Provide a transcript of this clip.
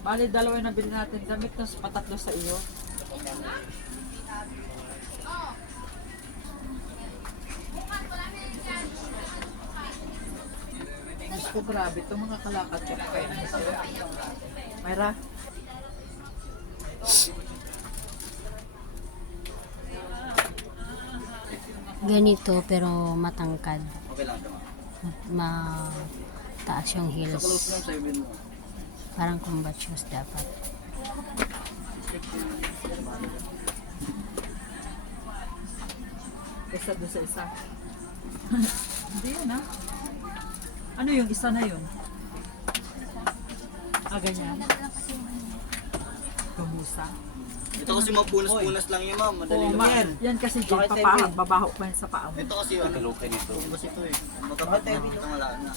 Bali, dalawa yung nabili natin damit, tapos patatlo sa iyo. Diyos ko, grabe itong mga kalakad ko kaya ano sila. Mayra? Ganito pero matangkad. Okay lang ito, Mataas yung Sa close heels. lang sa'yo mo. Parang combat shoes dapat. Isa doon sa isa. Hindi yun ah. Ano yung isa na yun? Ganyan. Gumusa. Ito kasi mga punas-punas lang yun, ma'am. Madali Oo, lang yan. yan kasi Jade, papahan, babaho pa yan sa paa mo. Ito kasi yun. Kalukay nito. Kung ito eh. Magkapit na ito wala na.